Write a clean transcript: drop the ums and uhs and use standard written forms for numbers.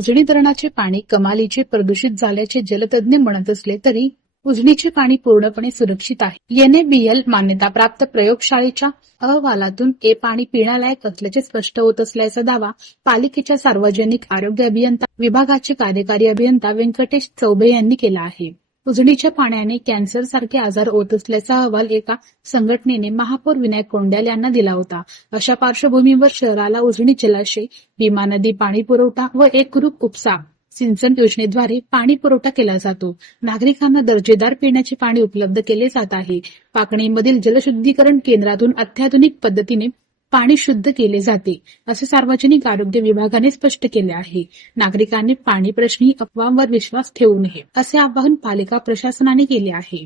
उजनी धरणाचे पाणी कमालीचे प्रदूषित झाल्याचे जलतज्ञ म्हणत असले तरी उजनीचे पाणी पूर्णपणे सुरक्षित आहे। NABL मान्यताप्राप्त प्रयोगशाळेच्या अहवालातून हे पाणी पिण्यालायक असल्याचे स्पष्ट होत असल्याचा दावा पालिकेच्या सार्वजनिक आरोग्य अभियंता विभागाचे कार्यकारी अभियंता व्यंकटेश चौबे यांनी केला आहे। उजनीच्या पाण्याने कॅन्सर सारखे आजार होत असल्याचा अहवाल एका संघटनेने महापौर विनायक कोंड्याल यांना दिला होता। अशा पार्श्वभूमीवर शहराला उजनी जलाशय, भीमा नदी पाणी पुरवठा व एकरूप उपसा सिंचन योजनेद्वारे पाणी पुरवठा केला जातो। नागरिकांना दर्जेदार पिण्याचे पाणी उपलब्ध केले जात आहे। पाकणीमधील जलशुद्धीकरण केंद्रातून अत्याधुनिक पद्धतीने पाणी शुद्ध केले जाते, असे सार्वजनिक आरोग्य विभागाने स्पष्ट केले आहे। नागरिकांनी पाणी प्रश्नी अफवांवर विश्वास ठेवू नये, असे आवाहन पालिका प्रशासनाने केले आहे।